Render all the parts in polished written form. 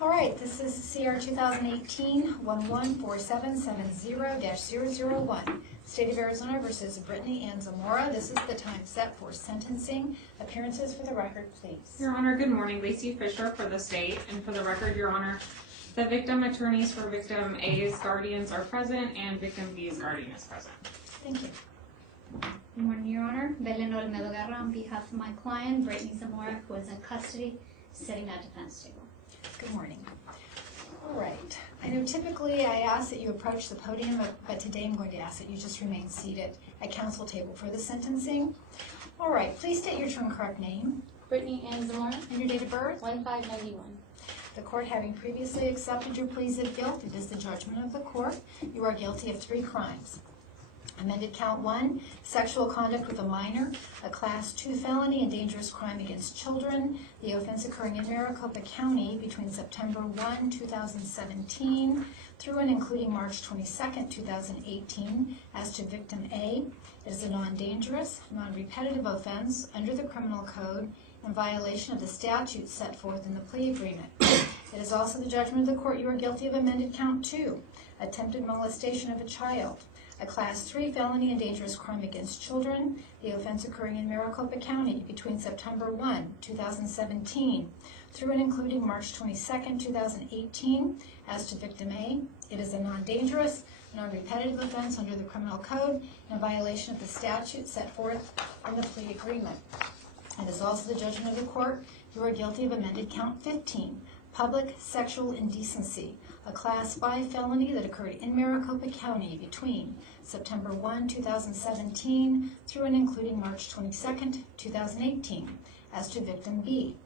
All right, this is CR 2018-114770-001, State of Arizona versus Brittany Zamora. This is the time set for sentencing. Appearances for the record, please. Your Honor, good morning. Lacey Fisher for the state. And for the record, Your Honor, the victim attorneys for victim A's guardians are present and victim B's guardian is present. Thank you. Good morning, Your Honor. Belen Olmedo Guerra on behalf of my client, Brittany Zamora, who is in custody, sitting at defense table. Good morning. All right. I know typically I ask that you approach the podium, but today I'm going to ask that you just remain seated at counsel table for the sentencing. All right. Please state your true and correct name. Brittany Zamora, And your date of birth. 1591. The court having previously accepted your pleas of guilt, it is the judgment of the court. You are guilty of 3 crimes. Amended count 1, sexual conduct with a minor, a class 2 felony and dangerous crime against children. The offense occurring in Maricopa County between September 1, 2017 through and including March 22, 2018. As to victim A, it is a non-dangerous, non-repetitive offense under the criminal code in violation of the statutes set forth in the plea agreement. It is also the judgment of the court you are guilty of amended count 2, attempted molestation of a child, a class 3 felony and dangerous crime against children, the offense occurring in Maricopa County between September 1, 2017 through and including March 22, 2018. As to victim A, it is a non-dangerous, non-repetitive offense under the criminal code in violation of the statute set forth in the plea agreement. It is also the judgment of the court you are guilty of amended count 15, public sexual indecency, a class 5 felony that occurred in Maricopa County between September 1, 2017 through and including March 22, 2018. As to victim B,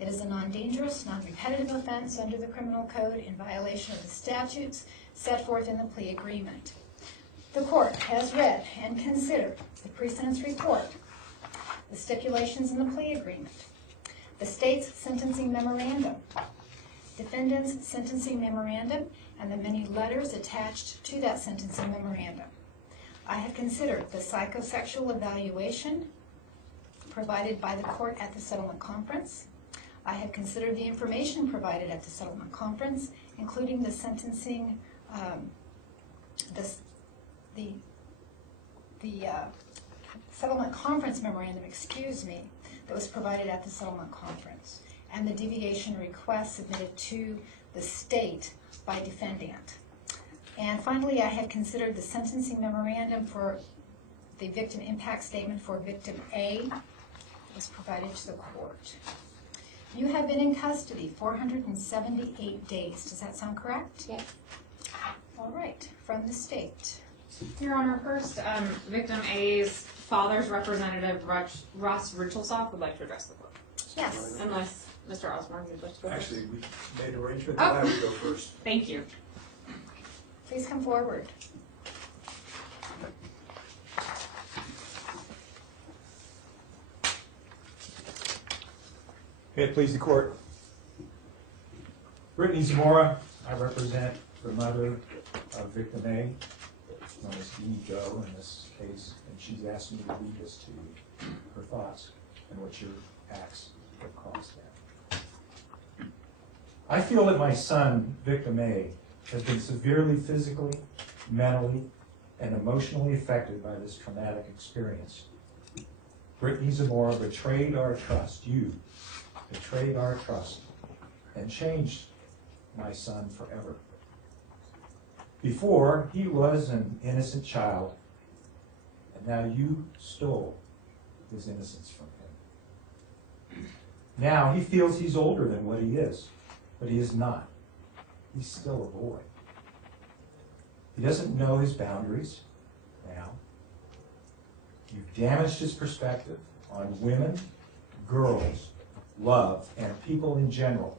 it is a non-dangerous, non-repetitive offense under the criminal code in violation of the statutes set forth in the plea agreement. The court has read and considered the pre-sentence report, the stipulations in the plea agreement, the state's sentencing memorandum, defendant's sentencing memorandum, and the many letters attached to that sentencing memorandum. I have considered the psychosexual evaluation provided by the court at the settlement conference. I have considered the information provided at the settlement conference, including the sentencing, settlement conference memorandum, that was provided at the settlement conference, and the deviation request submitted to the state by defendant. And finally, I have considered the sentencing memorandum for the victim impact statement for victim A that was provided to the court. You have been in custody 478 days. Does that sound correct? Yes. All right. From the state. Your Honor, first, victim A's father's representative, Ross Richelsoff, would like to address the court. Yes. Unless Mr. Osborne would like to go first. Actually, we made an arrangement that I would go first. Thank you. Please come forward. May it please the court. Brittany Zamora, I represent the mother of victim A, known as Joe in this case, and she's asked me to read this to you, her thoughts and what your acts have caused that. I feel that my son, victim A, has been severely physically, mentally, and emotionally affected by this traumatic experience. Brittany Zamora betrayed our trust. You betrayed our trust and changed my son forever. Before, he was an innocent child, and now you stole his innocence from him. Now he feels he's older than what he is, but he is not. He's still a boy. He doesn't know his boundaries now. You've damaged his perspective on women, girls, love, and people in general.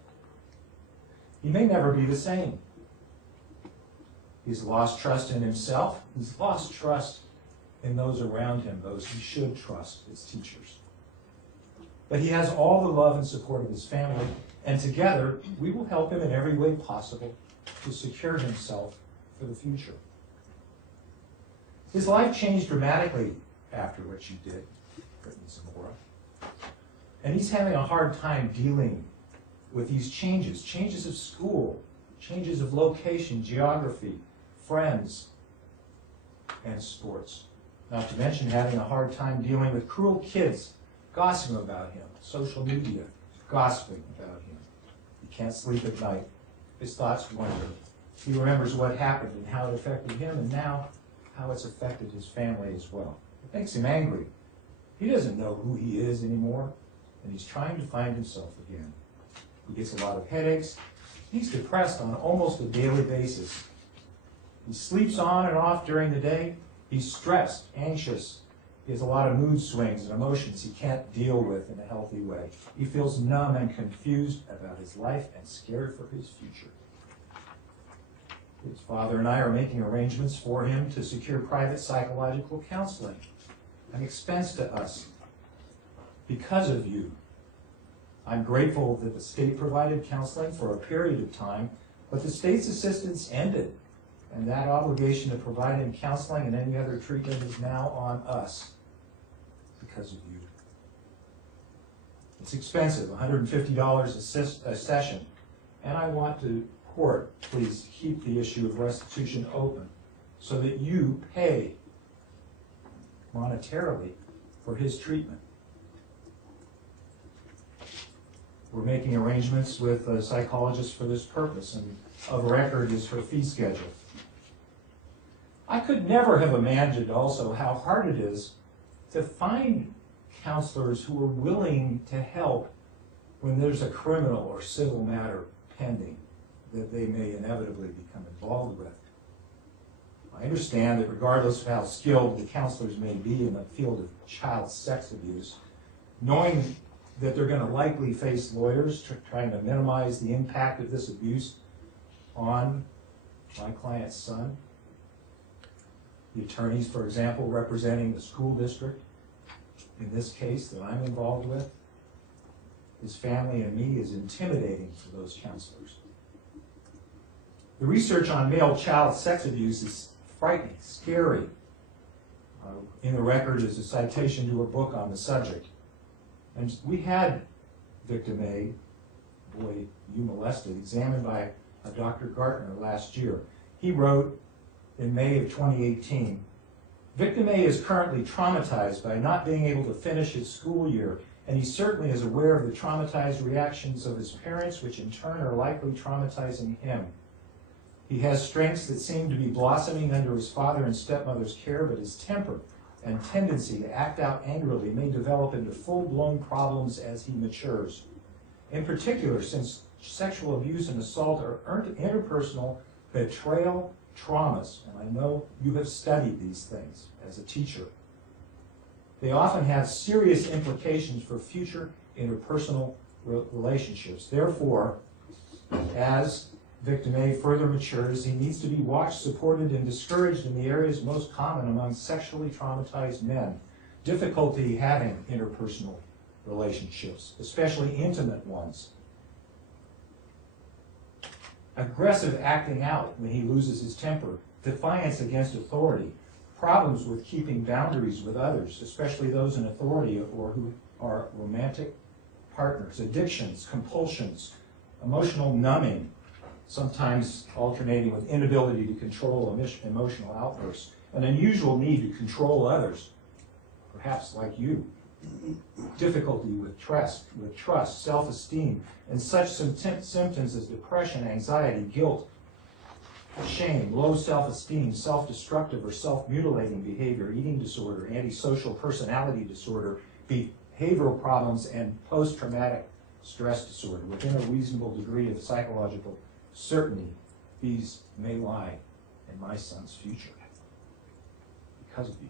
He may never be the same. He's lost trust in himself. He's lost trust in those around him, those he should trust, his teachers. But he has all the love and support of his family, and together we will help him in every way possible to secure himself for the future. His life changed dramatically after what you did, Brittany Zamora. And he's having a hard time dealing with these changes of school, changes of location, geography, friends, and sports. Not to mention having a hard time dealing with cruel kids gossiping about him, social media gossiping about him. He can't sleep at night. His thoughts wander. He remembers what happened and how it affected him, and now how it's affected his family as well. It makes him angry. He doesn't know who he is anymore, and he's trying to find himself again. He gets a lot of headaches. He's depressed on almost a daily basis. He sleeps on and off during the day. He's stressed, anxious. He has a lot of mood swings and emotions he can't deal with in a healthy way. He feels numb and confused about his life and scared for his future. His father and I are making arrangements for him to secure private psychological counseling, an expense to us because of you. I'm grateful that the state provided counseling for a period of time, but the state's assistance ended, and that obligation to provide him counseling and any other treatment is now on us because of you. It's expensive, $150 a session, and I want to court, please keep the issue of restitution open so that you pay monetarily for his treatment. We're making arrangements with a psychologist for this purpose, and of record is her fee schedule. I could never have imagined also how hard it is to find counselors who are willing to help when there's a criminal or civil matter pending that they may inevitably become involved with. I understand that regardless of how skilled the counselors may be in the field of child sex abuse, knowing that they're going to likely face lawyers trying to minimize the impact of this abuse on my client's son, the attorneys, for example, representing the school district, in this case that I'm involved with, his family and me, is intimidating for those counselors. The research on male child sex abuse is frightening, scary. In the record is a citation to a book on the subject. And we had victim A, boy you molested, examined by a Dr. Gartner last year. He wrote in May of 2018, victim A is currently traumatized by not being able to finish his school year, and he certainly is aware of the traumatized reactions of his parents, which in turn are likely traumatizing him. He has strengths that seem to be blossoming under his father and stepmother's care, but his temper and tendency to act out angrily may develop into full-blown problems as he matures. In particular, since sexual abuse and assault are interpersonal betrayal traumas, and I know you have studied these things as a teacher, they often have serious implications for future interpersonal relationships. Therefore, as victim A further matures, he needs to be watched, supported, and discouraged in the areas most common among sexually traumatized men. Difficulty having interpersonal relationships, especially intimate ones. Aggressive acting out when he loses his temper. Defiance against authority. Problems with keeping boundaries with others, especially those in authority or who are romantic partners. Addictions, compulsions, emotional numbing, sometimes alternating with inability to control emotional outbursts, an unusual need to control others, perhaps like you, difficulty with trust, self-esteem, and such symptoms as depression, anxiety, guilt, shame, low self-esteem, self-destructive or self-mutilating behavior, eating disorder, antisocial personality disorder, behavioral problems, and post-traumatic stress disorder. Within a reasonable degree of psychological certainty, these may lie in my son's future because of you.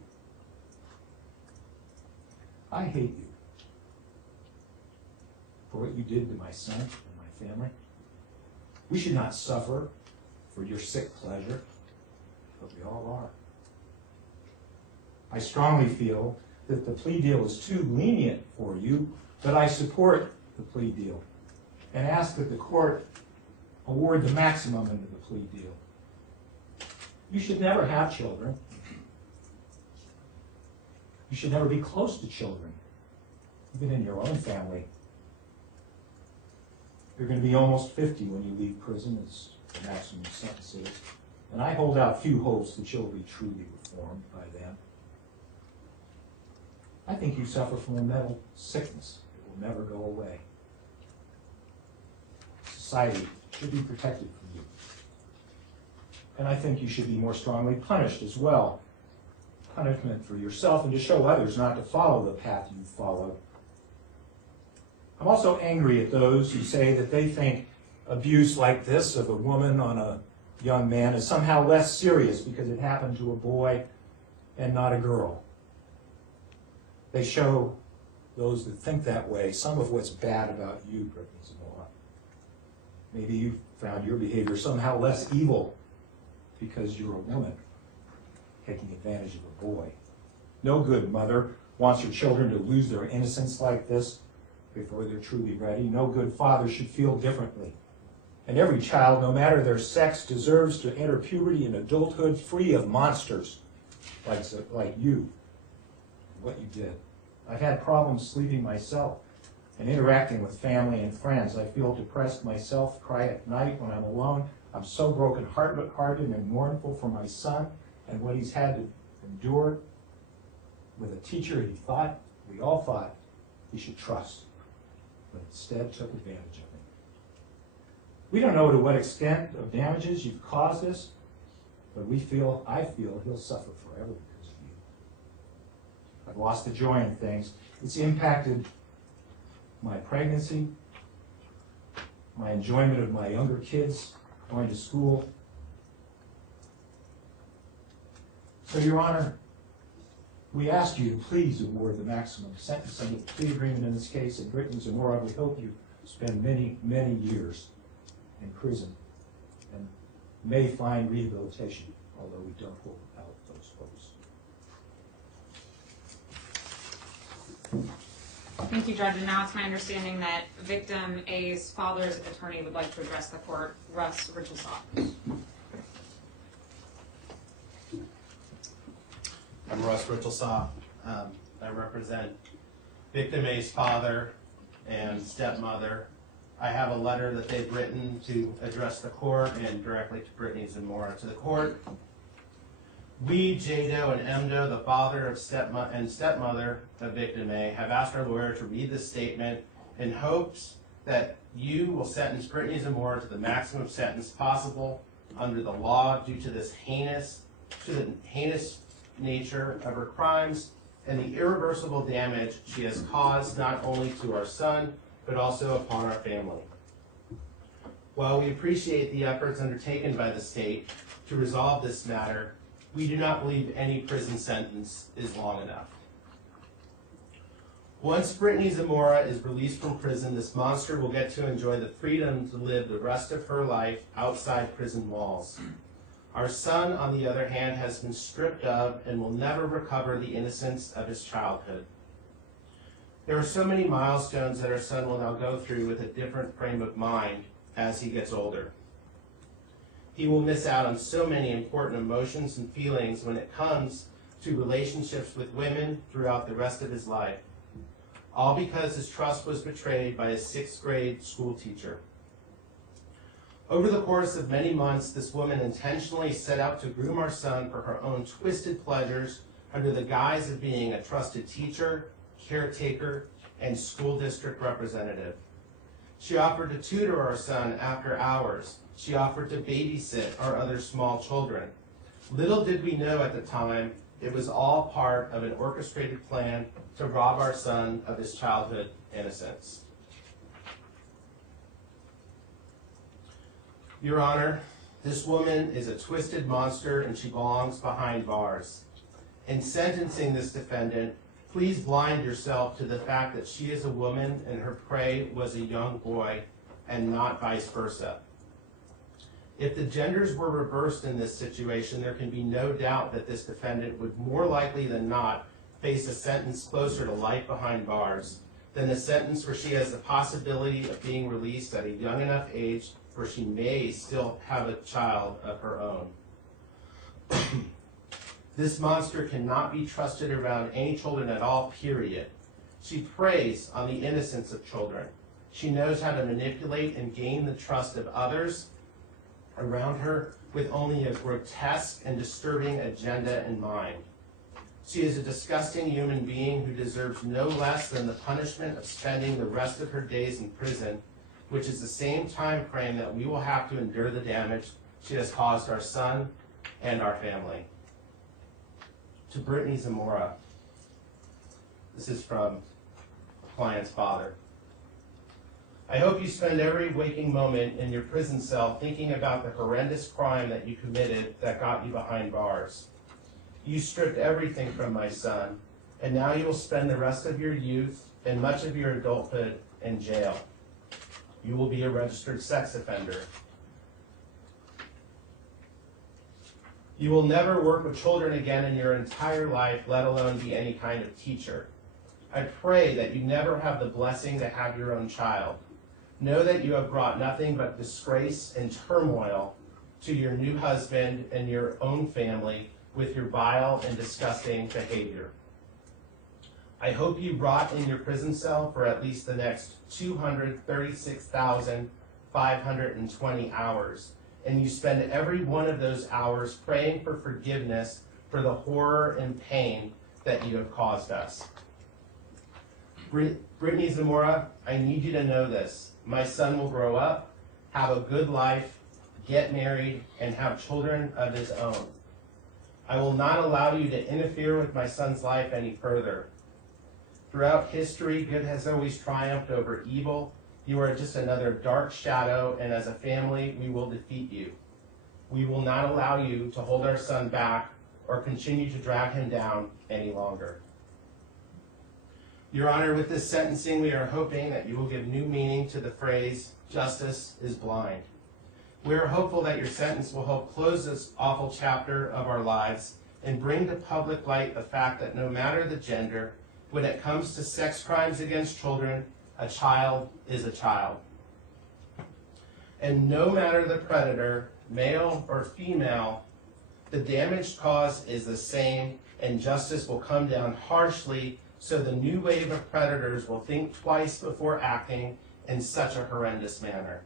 I hate you for what you did to my son and my family. We should not suffer for your sick pleasure, but we all are. I strongly feel that the plea deal is too lenient for you, but I support the plea deal and ask that the court award the maximum under the plea deal. You should never have children. You should never be close to children, even in your own family. You're going to be almost 50 when you leave prison, as the maximum sentence is. And I hold out few hopes that you'll be truly reformed by then. I think you suffer from a mental sickness that will never go away. Society should be protected from you. And I think you should be more strongly punished as well. Punishment for yourself and to show others not to follow the path you followed. I'm also angry at those who say that they think abuse like this of a woman on a young man is somehow less serious because it happened to a boy and not a girl. They show those that think that way some of what's bad about you, Brittany Zamora. Maybe you found your behavior somehow less evil because you're a woman taking advantage of a boy. No good mother wants her children to lose their innocence like this before they're truly ready. No good father should feel differently. And every child, no matter their sex, deserves to enter puberty and adulthood free of monsters like you, what you did. I've had problems sleeping myself and interacting with family and friends. I feel depressed myself, cry at night when I'm alone. I'm so broken-hearted and mournful for my son and what he's had to endure with a teacher we all thought he should trust, but instead took advantage of me. We don't know to what extent of damages you've caused us, but I feel he'll suffer forever because of you. I've lost the joy in things. It's impacted my pregnancy, my enjoyment of my younger kids going to school. So, Your Honor, we ask you to please award the maximum sentence under the plea agreement in this case. And Brittany Zamora, we hope you spend many, many years in prison and may find rehabilitation, although we don't hold out those hopes. Thank you, Judge. And now it's my understanding that victim A's father's attorney would like to address the court, Russ Richelsaw. I'm Russ Richelsaw. I represent victim A's father and stepmother. I have a letter that they've written to address the court and directly to Brittany Zamora. To the court, we, Jado and Emdo, the father of stepmother of victim A, have asked our lawyer to read this statement in hopes that you will sentence Brittany Zamora to the maximum sentence possible under the law due to the heinous nature of her crimes and the irreversible damage she has caused not only to our son, but also upon our family. While we appreciate the efforts undertaken by the state to resolve this matter, we do not believe any prison sentence is long enough. Once Brittany Zamora is released from prison, this monster will get to enjoy the freedom to live the rest of her life outside prison walls. Our son, on the other hand, has been stripped of and will never recover the innocence of his childhood. There are so many milestones that our son will now go through with a different frame of mind as he gets older. He will miss out on so many important emotions and feelings when it comes to relationships with women throughout the rest of his life, all because his trust was betrayed by a 6th grade school teacher. Over the course of many months, this woman intentionally set out to groom our son for her own twisted pleasures under the guise of being a trusted teacher, caretaker, and school district representative. She offered to tutor our son after hours. She offered to babysit our other small children. Little did we know at the time, it was all part of an orchestrated plan to rob our son of his childhood innocence. Your Honor, this woman is a twisted monster and she belongs behind bars. In sentencing this defendant, please blind yourself to the fact that she is a woman and her prey was a young boy and not vice versa. If the genders were reversed in this situation, there can be no doubt that this defendant would more likely than not face a sentence closer to life behind bars than a sentence where she has the possibility of being released at a young enough age where she may still have a child of her own. This monster cannot be trusted around any children at all, period. She preys on the innocence of children. She knows how to manipulate and gain the trust of others around her with only a grotesque and disturbing agenda in mind. She is a disgusting human being who deserves no less than the punishment of spending the rest of her days in prison, which is the same time frame that we will have to endure the damage she has caused our son and our family. To Brittany Zamora, this is from client's father. I hope you spend every waking moment in your prison cell thinking about the horrendous crime that you committed that got you behind bars. You stripped everything from my son, and now you will spend the rest of your youth and much of your adulthood in jail. You will be a registered sex offender. You will never work with children again in your entire life, let alone be any kind of teacher. I pray that you never have the blessing to have your own child. Know that you have brought nothing but disgrace and turmoil to your new husband and your own family with your vile and disgusting behavior. I hope you rot in your prison cell for at least the next 236,520 hours, and you spend every one of those hours praying for forgiveness for the horror and pain that you have caused us. Brittany Zamora, I need you to know this. My son will grow up, have a good life, get married, and have children of his own. I will not allow you to interfere with my son's life any further. Throughout history, good has always triumphed over evil. You are just another dark shadow, and as a family, we will defeat you. We will not allow you to hold our son back or continue to drag him down any longer. Your Honor, with this sentencing, we are hoping that you will give new meaning to the phrase, justice is blind. We are hopeful that your sentence will help close this awful chapter of our lives and bring to public light the fact that no matter the gender, when it comes to sex crimes against children, a child is a child. And no matter the predator, male or female, the damage caused is the same, and justice will come down harshly so the new wave of predators will think twice before acting in such a horrendous manner.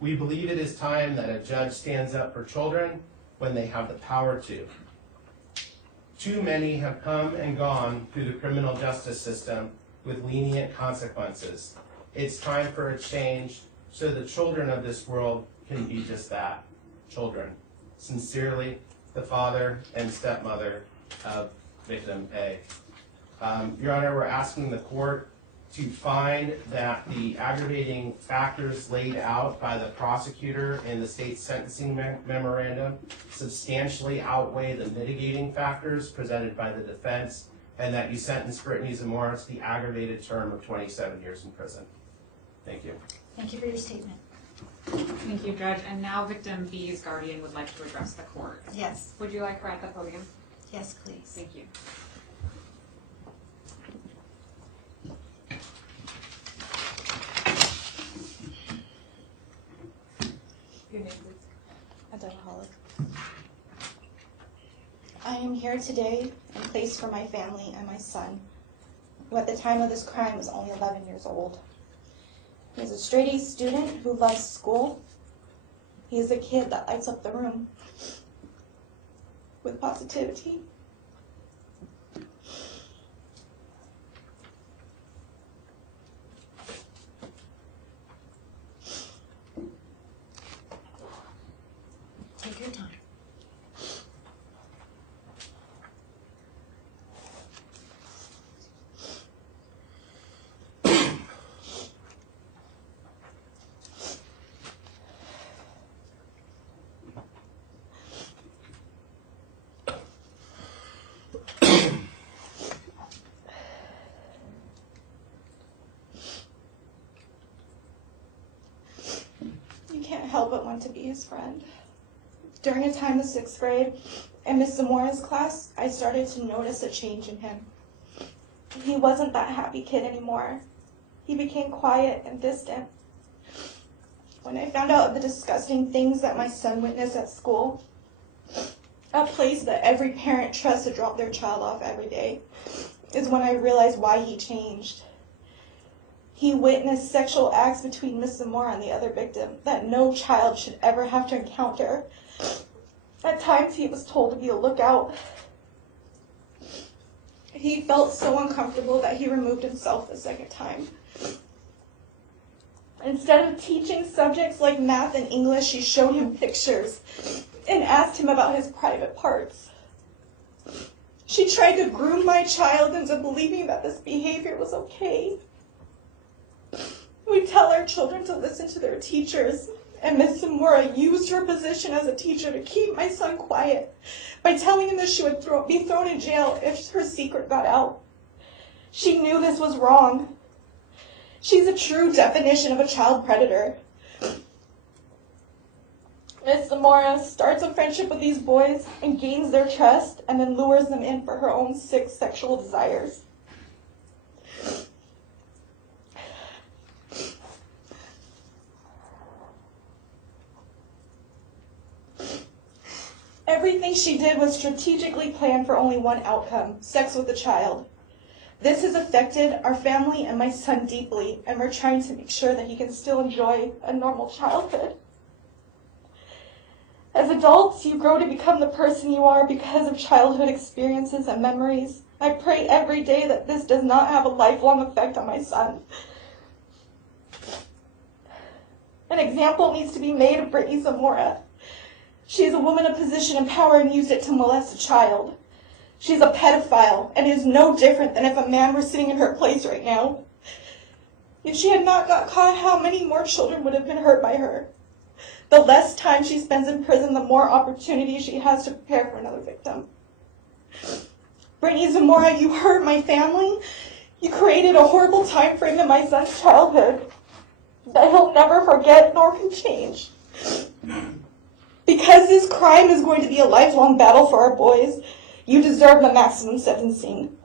We believe it is time that a judge stands up for children when they have the power to. Too many have come and gone through the criminal justice system with lenient consequences. It's time for a change so the children of this world can be just that, children. Sincerely, the father and stepmother of victim A. Your Honor, we're asking the court to find that the aggravating factors laid out by the prosecutor in the state's sentencing memorandum substantially outweigh the mitigating factors presented by the defense, and that you sentence Brittany Zamora to the aggravated term of 27 years in prison. Thank you. Thank you for your statement. Thank you, Judge. And now victim B's guardian would like to address the court. Yes, Would you like her at the podium? yes, please. Thank you. Your name, please. Adolaholic. I am here today in place for my family and my son, who at the time of this crime was only 11 years old. He is a straight-A student who loves school. He is a kid that lights up the room with positivity. Take your time. You can't help but want to be his friend. During a time of 6th grade, in Miss Zamora's class, I started to notice a change in him. He wasn't that happy kid anymore. He became quiet and distant. When I found out of the disgusting things that my son witnessed at school, a place that every parent trusts to drop their child off every day, is when I realized why he changed. He witnessed sexual acts between Miss Zamora and the other victim that no child should ever have to encounter. At times he was told to be a lookout. He felt so uncomfortable that he removed himself the second time. Instead of teaching subjects like math and English, she showed him pictures and asked him about his private parts. She tried to groom my child into believing that this behavior was okay. We tell our children to listen to their teachers, and Miss Zamora used her position as a teacher to keep my son quiet by telling him that she would be thrown in jail if her secret got out. She knew this was wrong. She's a true definition of a child predator. Miss Zamora starts a friendship with these boys and gains their trust and then lures them in for her own sick sexual desires. Everything she did was strategically planned for only one outcome: sex with the child. This has affected our family and my son deeply, and we're trying to make sure that he can still enjoy a normal childhood. As adults, you grow to become the person you are because of childhood experiences and memories. I pray every day that this does not have a lifelong effect on my son. An example needs to be made of Brittany Zamora. She is a woman of position and power and used it to molest a child. She's a pedophile and is no different than if a man were sitting in her place right now. If she had not got caught, how many more children would have been hurt by her? The less time she spends in prison, the more opportunity she has to prepare for another victim. Brittany Zamora, you hurt my family. You created a horrible time frame in my son's childhood that he'll never forget nor can change. Because this crime is going to be a lifelong battle for our boys, you deserve the maximum sentencing.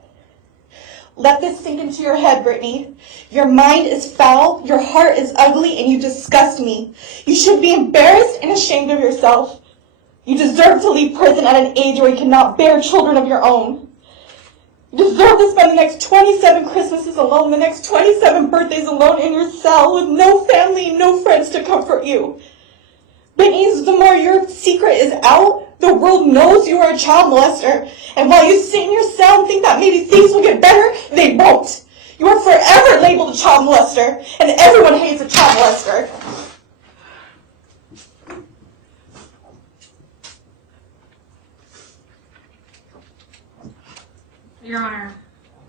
Let this sink into your head, Brittany. Your mind is foul, your heart is ugly, and you disgust me. You should be embarrassed and ashamed of yourself. You deserve to leave prison at an age where you cannot bear children of your own. You deserve to spend the next 27 Christmases alone, the next 27 birthdays alone in your cell with no family and no friends to comfort you. Brittany Zamora, your secret is out. The world knows you are a child molester. And while you sit in your cell and think that maybe things will get better, they won't. You are forever labeled a child molester, and everyone hates a child molester. Your Honor,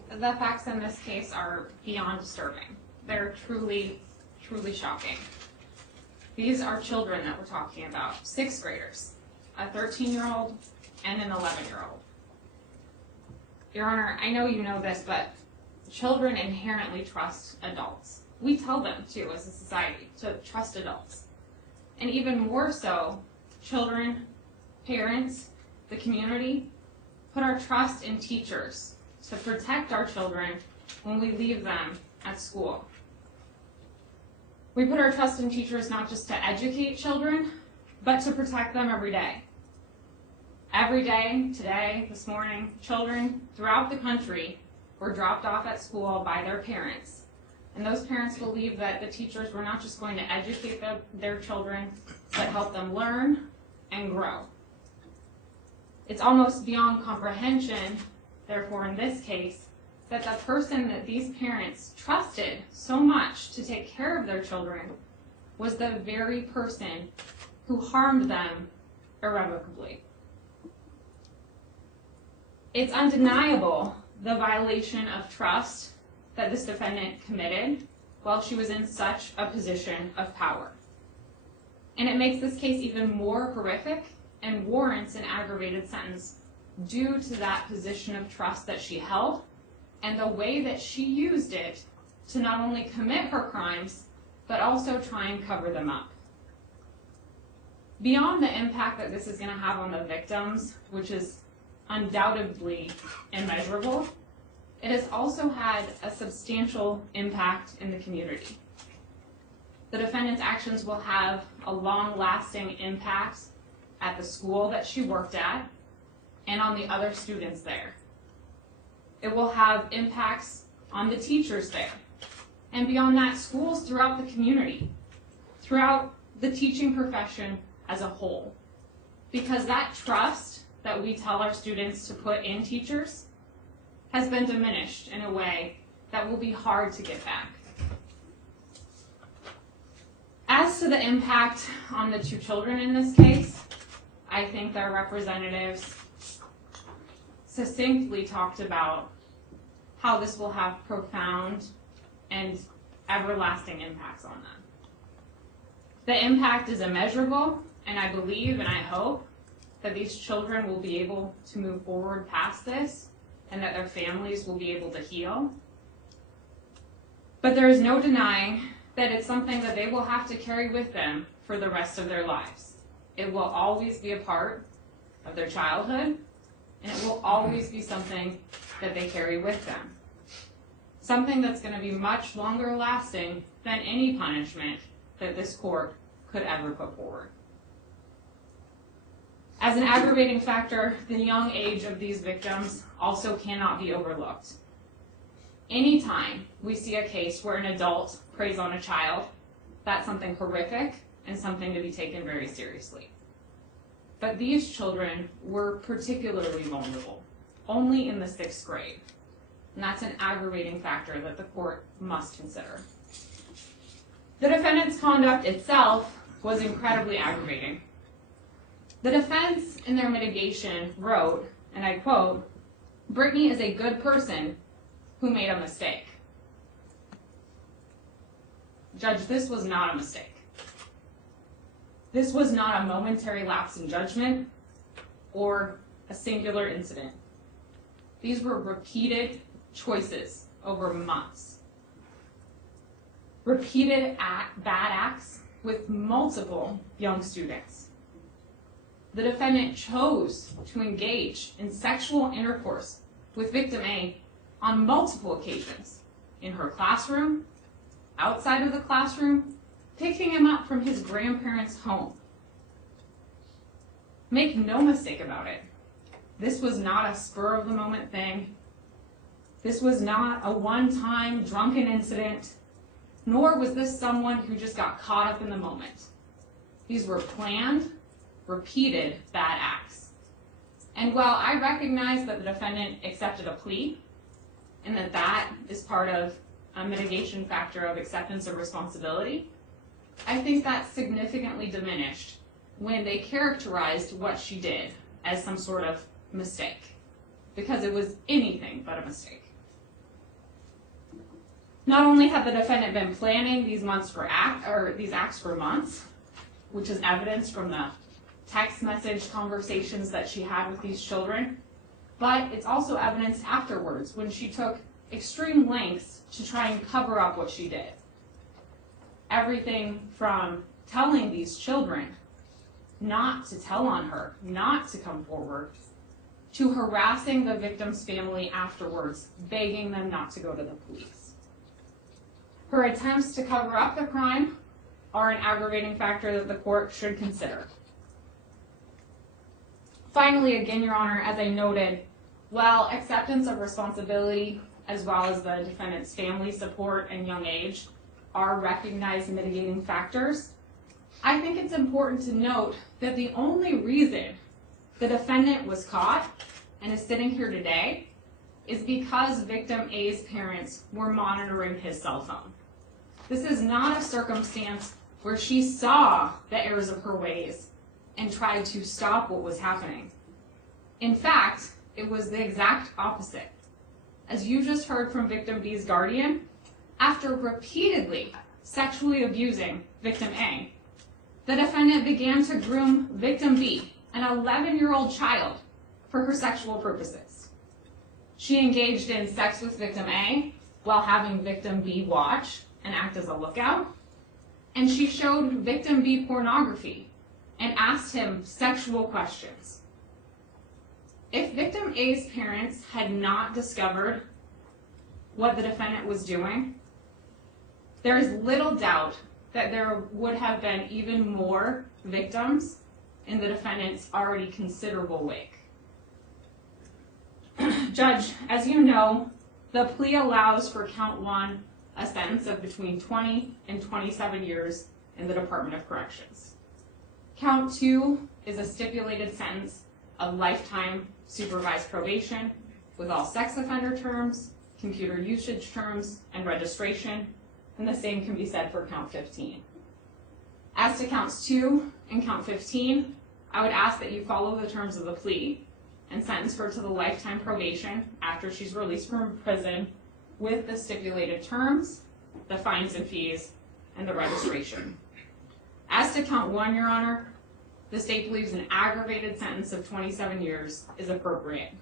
the facts in this case are beyond disturbing. They're truly, truly shocking. These are children that we're talking about, 6th graders, a 13-year-old and an 11-year-old. Your Honor, I know you know this, but children inherently trust adults. We tell them to, as a society, to trust adults. And even more so, children, parents, the community, put our trust in teachers to protect our children when we leave them at school. We put our trust in teachers not just to educate children, but to protect them every day. Every day, today, this morning, children throughout the country were dropped off at school by their parents. And those parents believe that the teachers were not just going to educate their children, but help them learn and grow. It's almost beyond comprehension, therefore in this case, that the person that these parents trusted so much to take care of their children was the very person who harmed them irrevocably. It's undeniable the violation of trust that this defendant committed while she was in such a position of power. And it makes this case even more horrific and warrants an aggravated sentence due to that position of trust that she held and the way that she used it to not only commit her crimes, but also try and cover them up. Beyond the impact that this is going to have on the victims, which is undoubtedly immeasurable, it has also had a substantial impact in the community. The defendant's actions will have a long-lasting impact at the school that she worked at and on the other students there. It will have impacts on the teachers there and beyond that, schools throughout the community, throughout the teaching profession as a whole. Because that trust that we tell our students to put in teachers has been diminished in a way that will be hard to get back. As to the impact on the two children in this case, I think their representatives succinctly talked about how this will have profound and everlasting impacts on them. The impact is immeasurable, and I believe and I hope that these children will be able to move forward past this and that their families will be able to heal. But there is no denying that it's something that they will have to carry with them for the rest of their lives. It will always be a part of their childhood, and it will always be something that they carry with them. Something that's going to be much longer lasting than any punishment that this court could ever put forward. As an aggravating factor, the young age of these victims also cannot be overlooked. Anytime we see a case where an adult preys on a child, that's something horrific and something to be taken very seriously. But these children were particularly vulnerable, only in the 6th grade. And that's an aggravating factor that the court must consider. The defendant's conduct itself was incredibly aggravating. The defense in their mitigation wrote, and I quote, "Brittany is a good person who made a mistake." Judge, this was not a mistake. This was not a momentary lapse in judgment or a singular incident. These were repeated choices over months. Repeated bad acts with multiple young students. The defendant chose to engage in sexual intercourse with victim A on multiple occasions, in her classroom, outside of the classroom, picking him up from his grandparents' home. Make no mistake about it. This was not a spur-of-the-moment thing. This was not a one-time drunken incident, nor was this someone who just got caught up in the moment. These were planned, repeated bad acts. And while I recognize that the defendant accepted a plea, and that is part of a mitigation factor of acceptance of responsibility, I think that's significantly diminished when they characterized what she did as some sort of mistake, because it was anything but a mistake. Not only had the defendant been planning these acts for months, which is evidence from the text message conversations that she had with these children, but it's also evidence afterwards when she took extreme lengths to try and cover up what she did. Everything from telling these children not to tell on her, not to come forward, to harassing the victim's family afterwards, begging them not to go to the police. Her attempts to cover up the crime are an aggravating factor that the court should consider. Finally, again, Your Honor, as I noted, while acceptance of responsibility as well as the defendant's family support and young age are recognized mitigating factors, I think it's important to note that the only reason the defendant was caught and is sitting here today is because victim A's parents were monitoring his cell phone. This is not a circumstance where she saw the errors of her ways and tried to stop what was happening. In fact, it was the exact opposite. As you just heard from victim B's guardian, after repeatedly sexually abusing victim A, the defendant began to groom victim B, an 11-year-old child, for her sexual purposes. She engaged in sex with victim A while having victim B watch and act as a lookout, and she showed victim B pornography and asked him sexual questions. If victim A's parents had not discovered what the defendant was doing, there is little doubt that there would have been even more victims in the defendant's already considerable wake. Judge, as you know, the plea allows for count 1 a sentence of between 20 and 27 years in the Department of Corrections. Count 2 is a stipulated sentence of lifetime supervised probation with all sex offender terms, computer usage terms, and registration, and the same can be said for count 15. As to counts 2 and count 15, I would ask that you follow the terms of the plea and sentence her to the lifetime probation after she's released from prison with the stipulated terms, the fines and fees, and the registration. As to count 1, Your Honor, the state believes an aggravated sentence of 27 years is appropriate.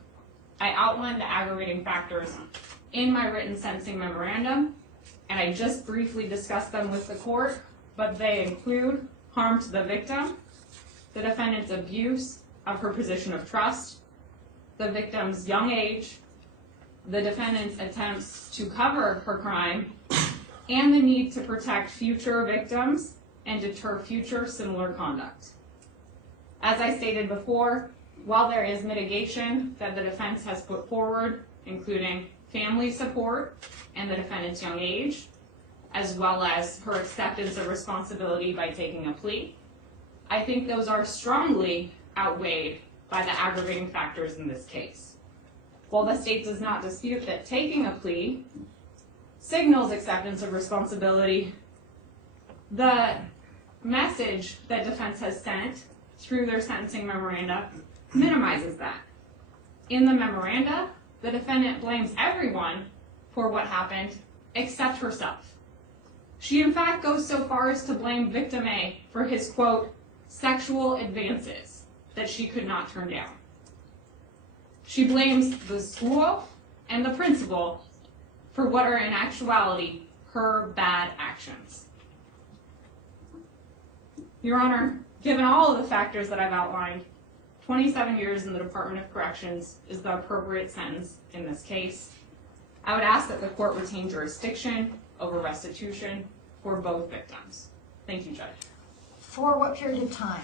I outlined the aggravating factors in my written sentencing memorandum, and I just briefly discussed them with the court, but they include harm to the victim, the defendant's abuse of her position of trust, the victim's young age, the defendant's attempts to cover her crime, and the need to protect future victims and deter future similar conduct. As I stated before, while there is mitigation that the defense has put forward, including family support and the defendant's young age, as well as her acceptance of responsibility by taking a plea, I think those are strongly outweighed by the aggravating factors in this case. While the state does not dispute that taking a plea signals acceptance of responsibility, the message that defense has sent through their sentencing memoranda minimizes that. In the memoranda, the defendant blames everyone for what happened except herself. She in fact goes so far as to blame victim A for his, quote, sexual advances that she could not turn down. She blames the school and the principal for what are in actuality her bad actions. Your Honor, given all of the factors that I've outlined, 27 years in the Department of Corrections is the appropriate sentence in this case. I would ask that the court retain jurisdiction over restitution for both victims. Thank you, Judge. For what period of time?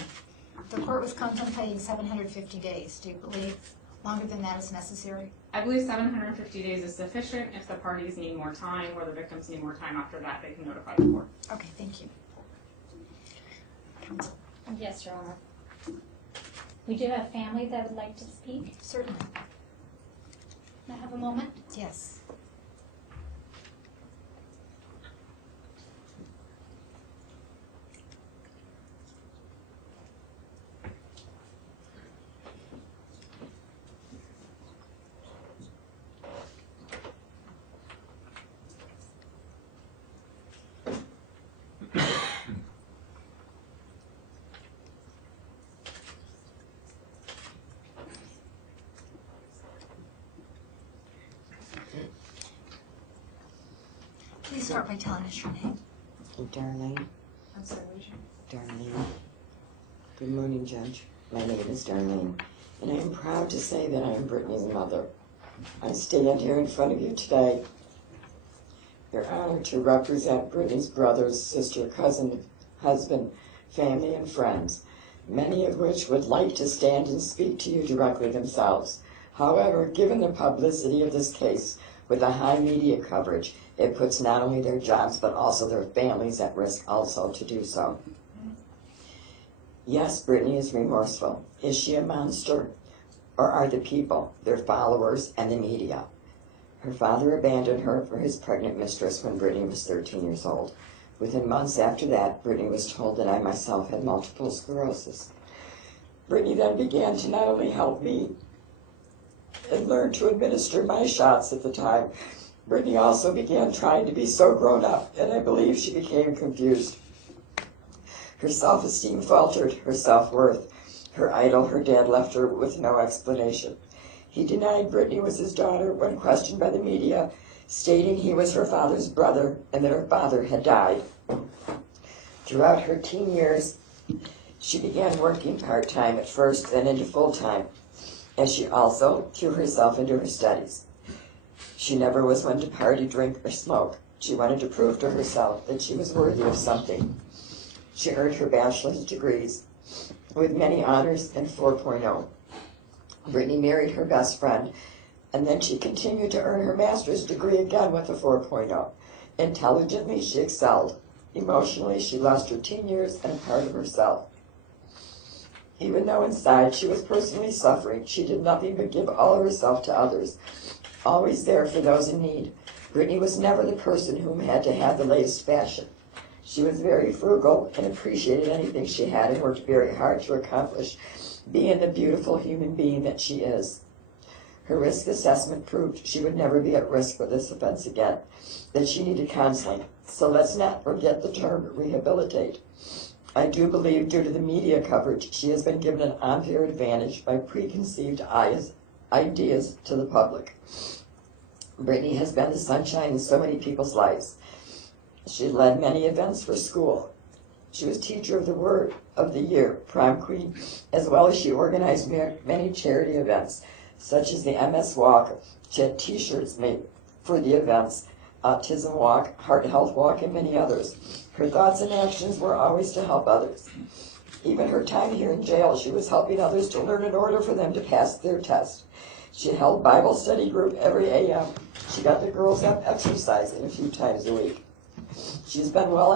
The court was contemplating 750 days. Do you believe longer than that is necessary? I believe 750 days is sufficient. If the parties need more time or the victims need more time after that, they can notify the court. Okay, thank you. Counsel? Yes, Your Honor. We do have family that would like to speak. Certainly. May I have a moment? Yes. Please start by telling us your name. Darlene. I'm sorry, what is your name? Darlene. Good morning, Judge. My name is Darlene, and I am proud to say that I am Brittany's mother. I stand here in front of you today. You're honored to represent Brittany's brothers, sister, cousin, husband, family, and friends, many of which would like to stand and speak to you directly themselves. However, given the publicity of this case with the high media coverage, it puts not only their jobs but also their families at risk also to do so. Yes, Brittany is remorseful. Is she a monster? Or are the people, their followers, and the media? Her father abandoned her for his pregnant mistress when Brittany was 13 years old. Within months after that, Brittany was told that I myself had multiple sclerosis. Brittany then began to not only help me and learn to administer my shots at the time, Brittany also began trying to be so grown up, and I believe she became confused. Her self-esteem faltered, her self-worth. Her idol, her dad, left her with no explanation. He denied Brittany was his daughter when questioned by the media, stating he was her father's brother and that her father had died. Throughout her teen years, she began working part-time at first, then into full-time, and she also threw herself into her studies. She never was one to party, drink, or smoke. She wanted to prove to herself that she was worthy of something. She earned her bachelor's degrees with many honors and 4.0. Brittany married her best friend, and then she continued to earn her master's degree again with a 4.0. Intelligently, she excelled. Emotionally, she lost her teen years and a part of herself. Even though inside she was personally suffering, she did nothing but give all of herself to others, always there for those in need. Brittany was never the person whom had to have the latest fashion. She was very frugal and appreciated anything she had and worked very hard to accomplish being the beautiful human being that she is. Her risk assessment proved she would never be at risk for this offense again, that she needed counseling. So let's not forget the term rehabilitate. I do believe due to the media coverage, she has been given an unfair advantage by preconceived ideas to the public. Brittany has been the sunshine in so many people's lives. She led many events for school. She was Teacher of the Word of the Year, Prom Queen, as well as she organized many charity events, such as the MS Walk. She had t-shirts made for the events, Autism Walk, Heart Health Walk, and many others. Her thoughts and actions were always to help others. Even her time here in jail, she was helping others to learn in order for them to pass their test. She held Bible study group every AM. She got the girls up exercising a few times a week. She's been well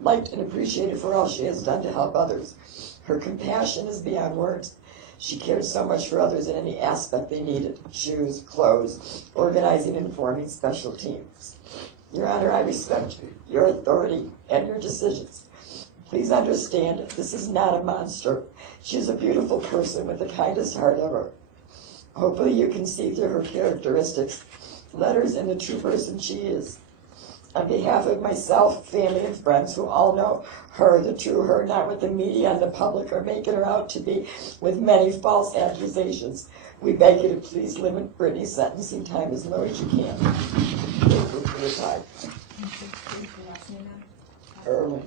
liked and appreciated for all she has done to help others. Her compassion is beyond words. She cared so much for others in any aspect they needed: shoes, clothes, organizing and forming special teams. Your Honor, I respect your authority and your decisions. Please understand, this is not a monster. She is a beautiful person with the kindest heart ever. Hopefully you can see through her characteristics, letters, and the true person she is. On behalf of myself, family, and friends who all know her, the true her, not what the media and the public are making her out to be with many false accusations, we beg you to please limit Brittany's sentencing time as low as you can. Thank you for your time. Irwin.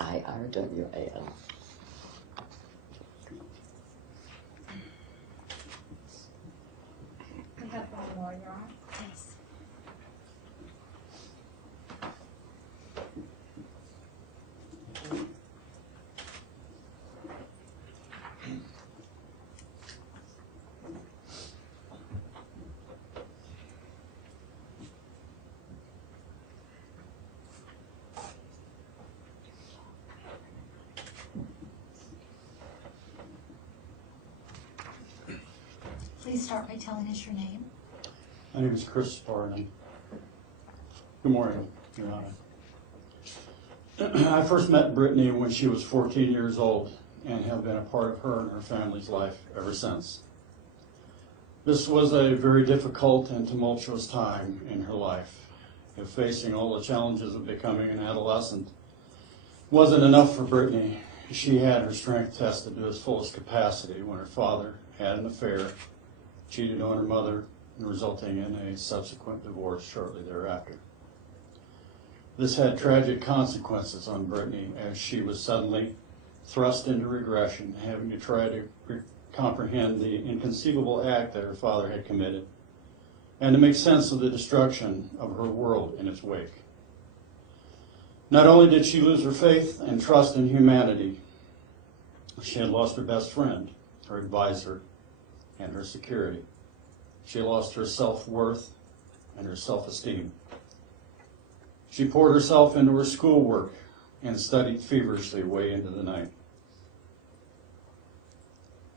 IRWAN. I have one more, Your Honor. Yes. Please start by telling us your name. My name is Chris Barnum. Good morning, Your Honor. I first met Brittany when she was 14 years old and have been a part of her and her family's life ever since. This was a very difficult and tumultuous time in her life. If facing all the challenges of becoming an adolescent wasn't enough for Brittany, she had her strength tested to its fullest capacity when her father had an affair, cheated on her mother, resulting in a subsequent divorce shortly thereafter. This had tragic consequences on Brittany as she was suddenly thrust into regression, having to try to comprehend the inconceivable act that her father had committed and to make sense of the destruction of her world in its wake. Not only did she lose her faith and trust in humanity, she had lost her best friend, her advisor, and her security. She lost her self-worth and her self-esteem. She poured herself into her schoolwork and studied feverishly way into the night,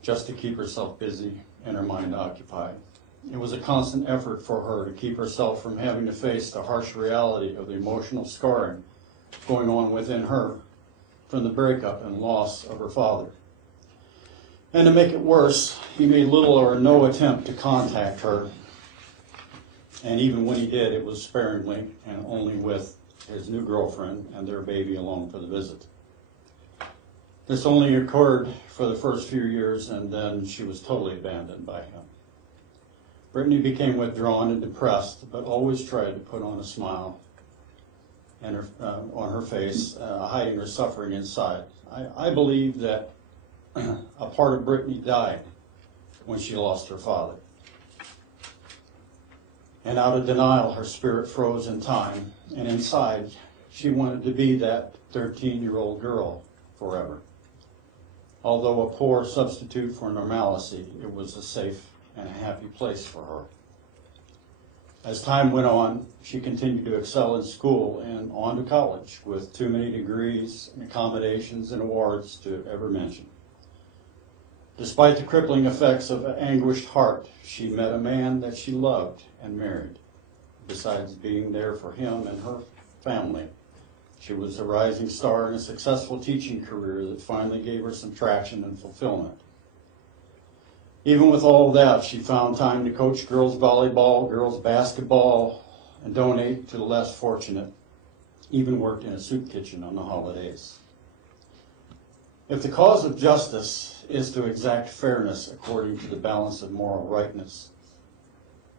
just to keep herself busy and her mind occupied. It was a constant effort for her to keep herself from having to face the harsh reality of the emotional scarring going on within her from the breakup and loss of her father. And to make it worse, he made little or no attempt to contact her. And even when he did, it was sparingly and only with his new girlfriend and their baby along for the visit. This only occurred for the first few years, and then she was totally abandoned by him. Brittany became withdrawn and depressed, but always tried to put on a smile and on her face, hiding her suffering inside. I believe that a part of Brittany died when she lost her father. And out of denial, her spirit froze in time, and inside, she wanted to be that 13-year-old girl forever. Although a poor substitute for normalcy, it was a safe and a happy place for her. As time went on, she continued to excel in school and on to college with too many degrees and accommodations and awards to ever mention. Despite the crippling effects of an anguished heart, she met a man that she loved and married. Besides being there for him and her family, she was a rising star in a successful teaching career that finally gave her some traction and fulfillment. Even with all of that, she found time to coach girls volleyball, girls basketball, and donate to the less fortunate. Even worked in a soup kitchen on the holidays. If the cause of justice is to exact fairness according to the balance of moral rightness,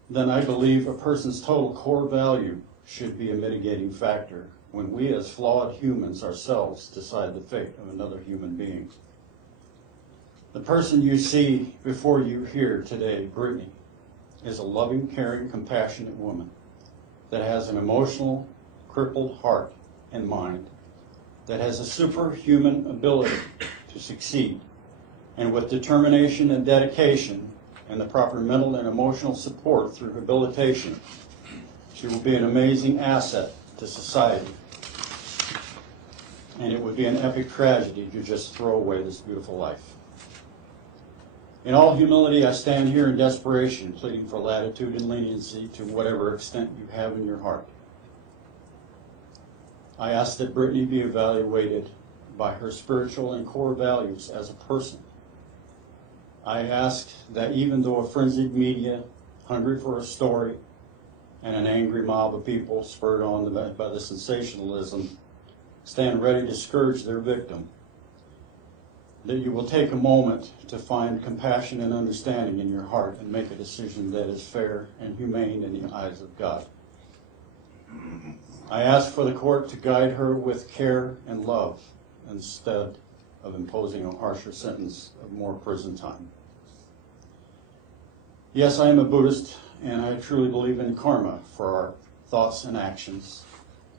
then I believe a person's total core value should be a mitigating factor when we as flawed humans ourselves decide the fate of another human being. The person you see before you here today, Brittany, is a loving, caring, compassionate woman that has an emotional, crippled heart and mind, that has a superhuman ability to succeed, and with determination and dedication and the proper mental and emotional support through rehabilitation, she will be an amazing asset to society. And it would be an epic tragedy to just throw away this beautiful life. In all humility, I stand here in desperation, pleading for latitude and leniency to whatever extent you have in your heart. I ask that Brittany be evaluated by her spiritual and core values as a person. I ask that even though a frenzied media, hungry for a story, and an angry mob of people spurred on by the sensationalism, stand ready to scourge their victim, that you will take a moment to find compassion and understanding in your heart and make a decision that is fair and humane in the eyes of God. I ask for the court to guide her with care and love instead of imposing a harsher sentence of more prison time. Yes, I am a Buddhist, and I truly believe in karma for our thoughts and actions,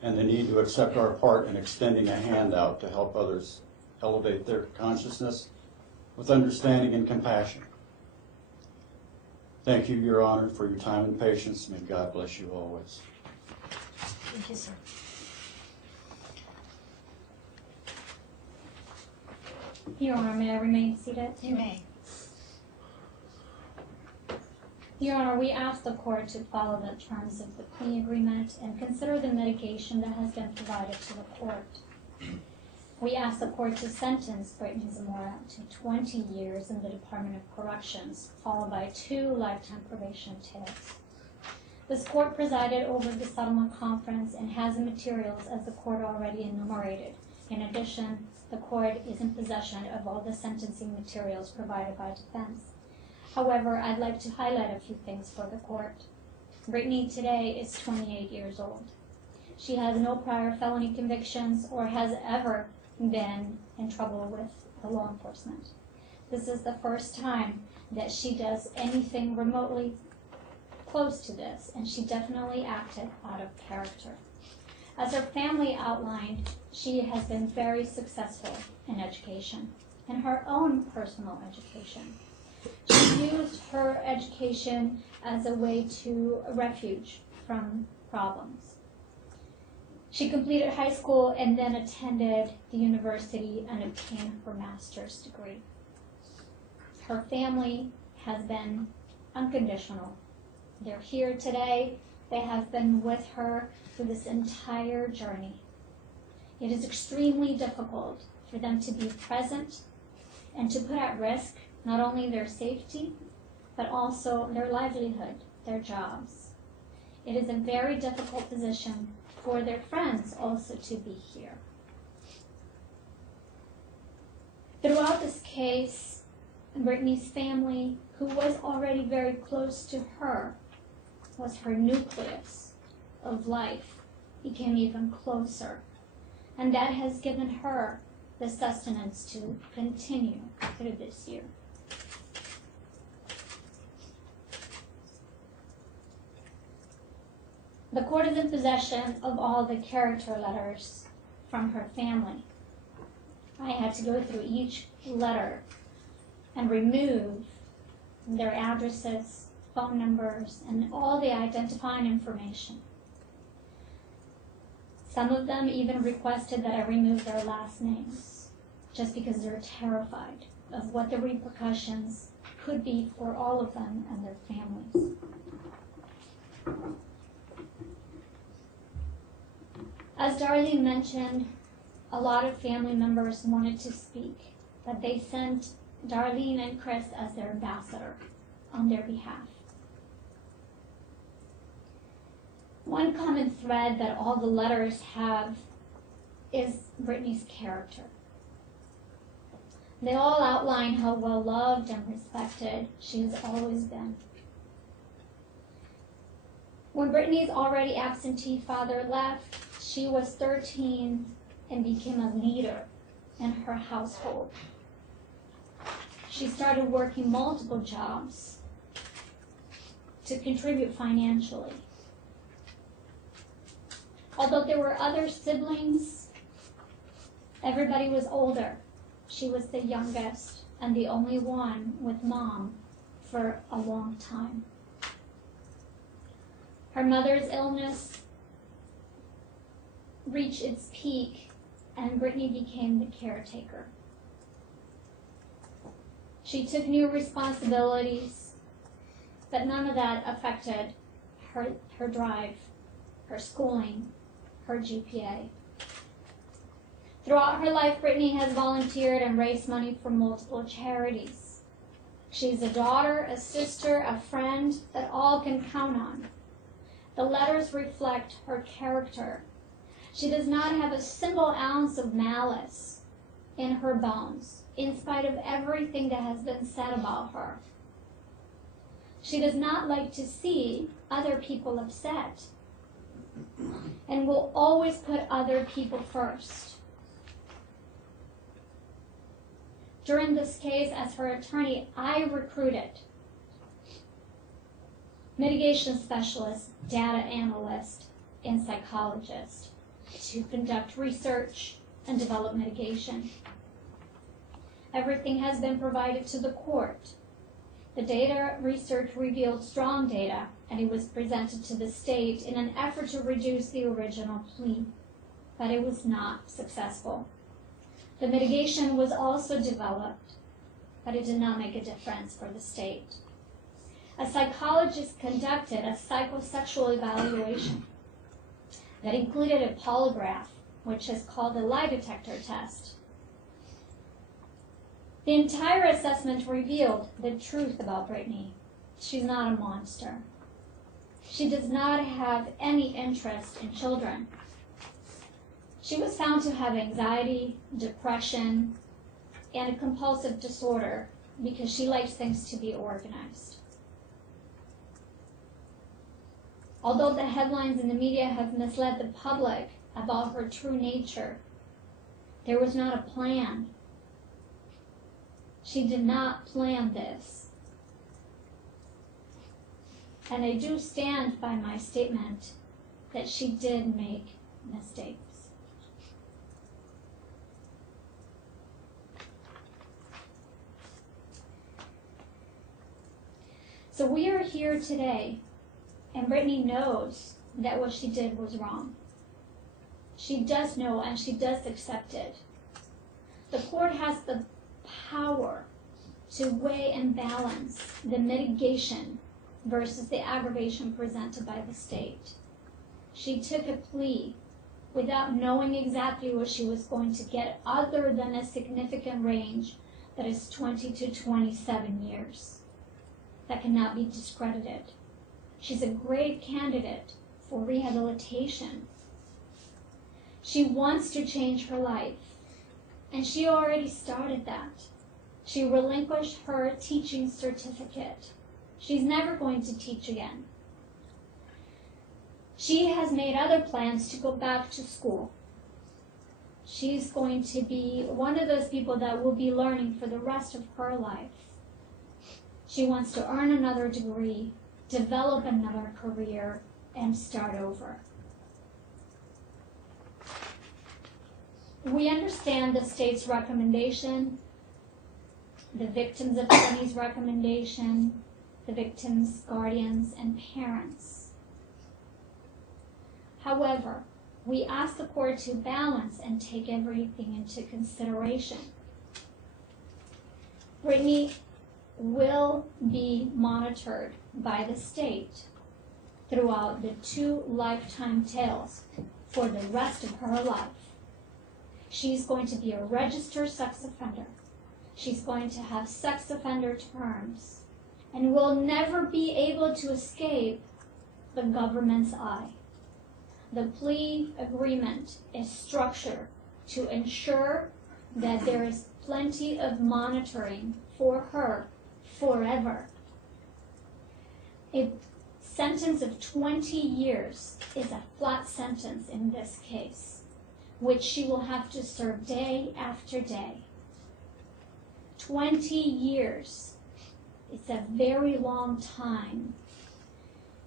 and the need to accept our part in extending a hand out to help others elevate their consciousness with understanding and compassion. Thank you, Your Honor, for your time and patience. May God bless you always. Thank you, sir. Your Honor, may I remain seated? You may. Your Honor, we ask the court to follow the terms of the plea agreement and consider the mitigation that has been provided to the court. We ask the court to sentence Brittany Zamora to 20 years in the Department of Corrections, followed by 2 lifetime probation terms. This court presided over the settlement conference and has the materials as the court already enumerated. In addition, the court is in possession of all the sentencing materials provided by defense. However, I'd like to highlight a few things for the court. Brittany today is 28 years old. She has no prior felony convictions or has ever been in trouble with the law enforcement. This is the first time that she does anything remotely close to this, and she definitely acted out of character. As her family outlined, she has been very successful in education, in her own personal education. She used her education as a way to refuge from problems. She completed high school and then attended the university and obtained her master's degree. Her family has been unconditional. They're here today. They have been with her through this entire journey. It is extremely difficult for them to be present and to put at risk not only their safety, but also their livelihood, their jobs. It is a very difficult position for their friends also to be here. Throughout this case, Brittany's family, who was already very close to her, was her nucleus of life, became even closer. And that has given her the sustenance to continue through this year. The court is in possession of all the character letters from her family. I had to go through each letter and remove their addresses, phone numbers, and all the identifying information. Some of them even requested that I remove their last names, just because they're terrified of what the repercussions could be for all of them and their families. As Darlene mentioned, a lot of family members wanted to speak, but they sent Darlene and Chris as their ambassador on their behalf. One common thread that all the letters have is Brittany's character. They all outline how well loved and respected she has always been. When Brittany's already absentee father left, she was 13 and became a leader in her household. She started working multiple jobs to contribute financially. Although there were other siblings, everybody was older. She was the youngest and the only one with Mom for a long time. Her mother's illness reached its peak, and Brittany became the caretaker. She took new responsibilities, but none of that affected her drive, her schooling, her GPA. Throughout her life, Brittany has volunteered and raised money for multiple charities. She's a daughter, a sister, a friend that all can count on. The letters reflect her character. She does not have a single ounce of malice in her bones, in spite of everything that has been said about her. She does not like to see other people upset and will always put other people first. During this case, as her attorney, I recruited mitigation specialist, data analyst, and psychologist to conduct research and develop mitigation. Everything has been provided to the court. The data research revealed strong data, and it was presented to the state in an effort to reduce the original plea, but it was not successful. The mitigation was also developed, but it did not make a difference for the state. A psychologist conducted a psychosexual evaluation that included a polygraph, which is called a lie detector test. The entire assessment revealed the truth about Brittany. She's not a monster. She does not have any interest in children. She was found to have anxiety, depression, and a compulsive disorder because she likes things to be organized. Although the headlines in the media have misled the public about her true nature, there was not a plan. She did not plan this. And I do stand by my statement that she did make mistakes. So we are here today, and Brittany knows that what she did was wrong. She does know, and she does accept it. The court has the power to weigh and balance the mitigation versus the aggravation presented by the state. She took a plea without knowing exactly what she was going to get, other than a significant range that is 20 to 27 years. That cannot be discredited. She's a great candidate for rehabilitation. She wants to change her life, and she already started that. She relinquished her teaching certificate. She's never going to teach again. She has made other plans to go back to school. She's going to be one of those people that will be learning for the rest of her life. She wants to earn another degree, develop another career, and start over. We understand the state's recommendation, the victim's attorney's recommendation, the victims' guardians, and parents. However, we ask the court to balance and take everything into consideration. Brittany will be monitored by the state throughout the 2 lifetime tales for the rest of her life. She's going to be a registered sex offender. She's going to have sex offender terms and will never be able to escape the government's eye. The plea agreement is structured to ensure that there is plenty of monitoring for her forever. A sentence of 20 years is a flat sentence in this case, which she will have to serve day after day. 20 years. It's a very long time.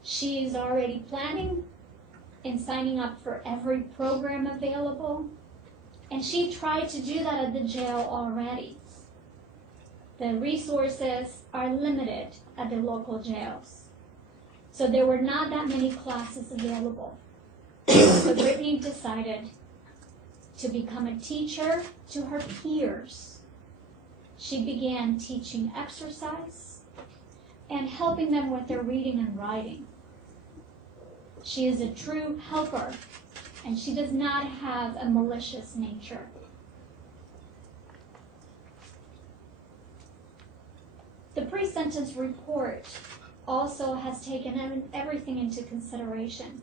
She is already planning and signing up for every program available, and she tried to do that at the jail already. The resources are limited at the local jails, so there were not that many classes available. So Brittany decided to become a teacher to her peers. She began teaching exercise and helping them with their reading and writing. She is a true helper, and she does not have a malicious nature. The pre-sentence report also has taken everything into consideration.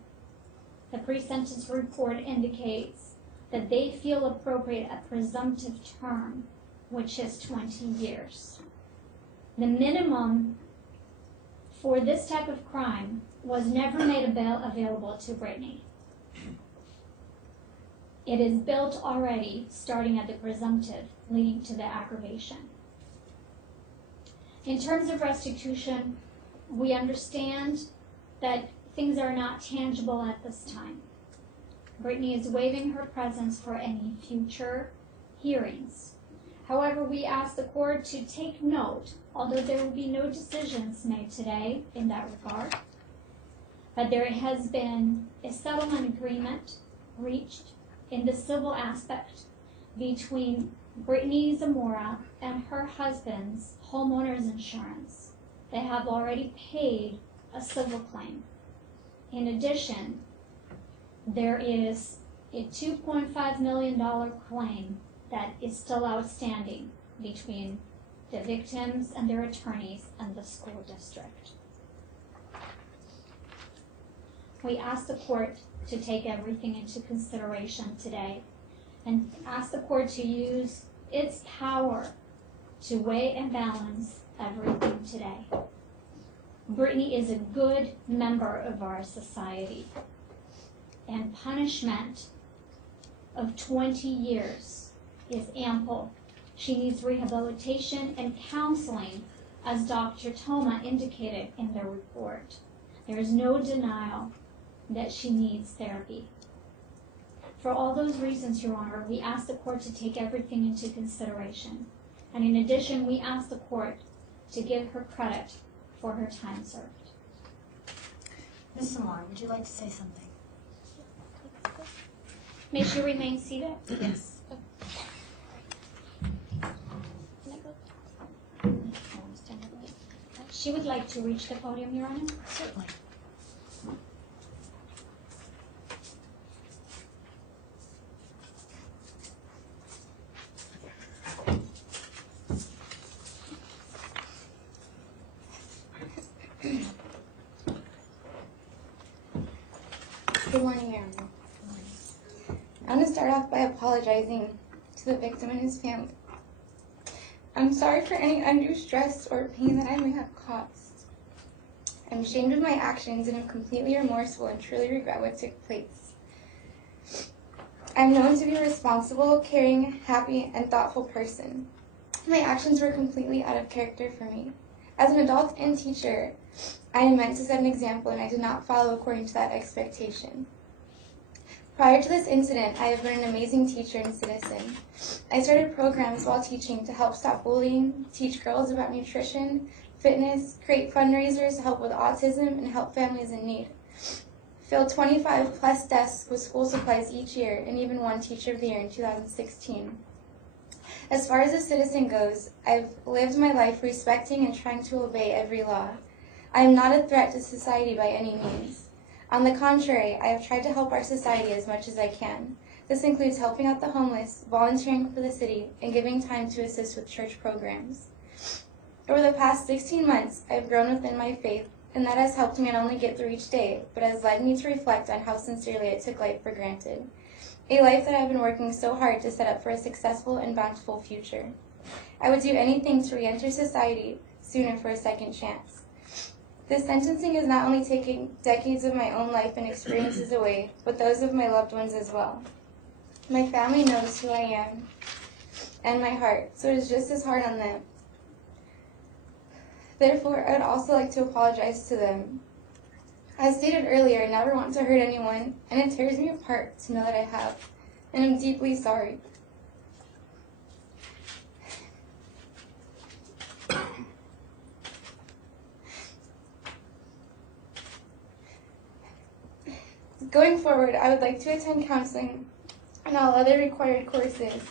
The pre-sentence report indicates that they feel appropriate a presumptive term, which is 20 years. The minimum for this type of crime was never made available to Brittany. It is built already, starting at the presumptive, leading to the aggravation. In terms of restitution, we understand that things are not tangible at this time. Brittany is waiving her presence for any future hearings. However, we ask the court to take note, although there will be no decisions made today in that regard, that there has been a settlement agreement reached in the civil aspect between Brittany Zamora and her husband's homeowner's insurance. They have already paid a civil claim. In addition, there is a $2.5 million claim that is still outstanding between the victims and their attorneys and the school district. We ask the court to take everything into consideration today and ask the court to use its power to weigh and balance everything today. Brittany is a good member of our society, and punishment of 20 years is ample. She needs rehabilitation and counseling, as Dr. Toma indicated in the report. There is no denial that she needs therapy. For all those reasons, Your Honor, we ask the court to take everything into consideration. And in addition, we ask the court to give her credit for her time served. Ms. Zamora, would you like to say something? May she remain seated? Yes. She would like to reach the podium, Your Honor. Certainly. Good morning, Your Honor. I want to start off by apologizing to the victim and his family. I'm sorry for any undue stress or pain that I may have caused. I'm ashamed of my actions and am completely remorseful and truly regret what took place. I'm known to be a responsible, caring, happy, and thoughtful person. My actions were completely out of character for me. As an adult and teacher, I am meant to set an example, and I did not follow according to that expectation. Prior to this incident, I have been an amazing teacher and citizen. I started programs while teaching to help stop bullying, teach girls about nutrition, fitness, create fundraisers to help with autism, and help families in need. Fill 25 plus desks with school supplies each year, and even won Teacher of the Year in 2016. As far as a citizen goes, I've lived my life respecting and trying to obey every law. I am not a threat to society by any means. On the contrary, I have tried to help our society as much as I can. This includes helping out the homeless, volunteering for the city, and giving time to assist with church programs. Over the past 16 months, I have grown within my faith, and that has helped me not only get through each day, but has led me to reflect on how sincerely I took life for granted. A life that I have been working so hard to set up for a successful and bountiful future. I would do anything to re-enter society sooner for a second chance. This sentencing is not only taking decades of my own life and experiences away, but those of my loved ones as well. My family knows who I am and my heart, so it is just as hard on them. Therefore, I would also like to apologize to them. As stated earlier, I never want to hurt anyone, and it tears me apart to know that I have, and I'm deeply sorry. Going forward, I would like to attend counseling and all other required courses.